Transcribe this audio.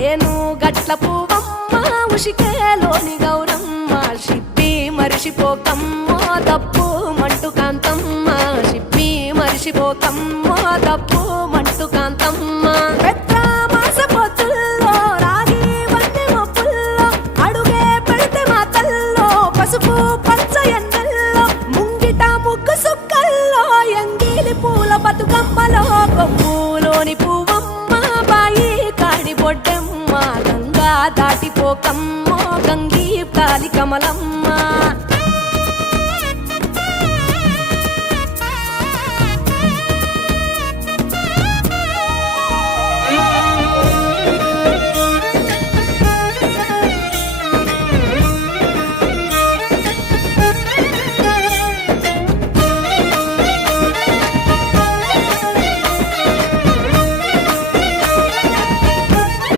ఏను గట్ల పువ్వమ్మ ఉషికేలోని గౌరమ్మ షిప్పి మరిషిపోకమ్మో తప్పు మంటు కాంతమ్మ షిప్పి మరిషిపోకమ్మో తప్పు మంటు కాంతమ్మ. రాగి అడుగే పసుపు పచ్చ ఎన్నెల్లో ముంగిట ముగ్గు సుక్క బొడ్డెమ్మ గంగా దాటిపోకమ్మో గంగీ కాలి కమలమ్మ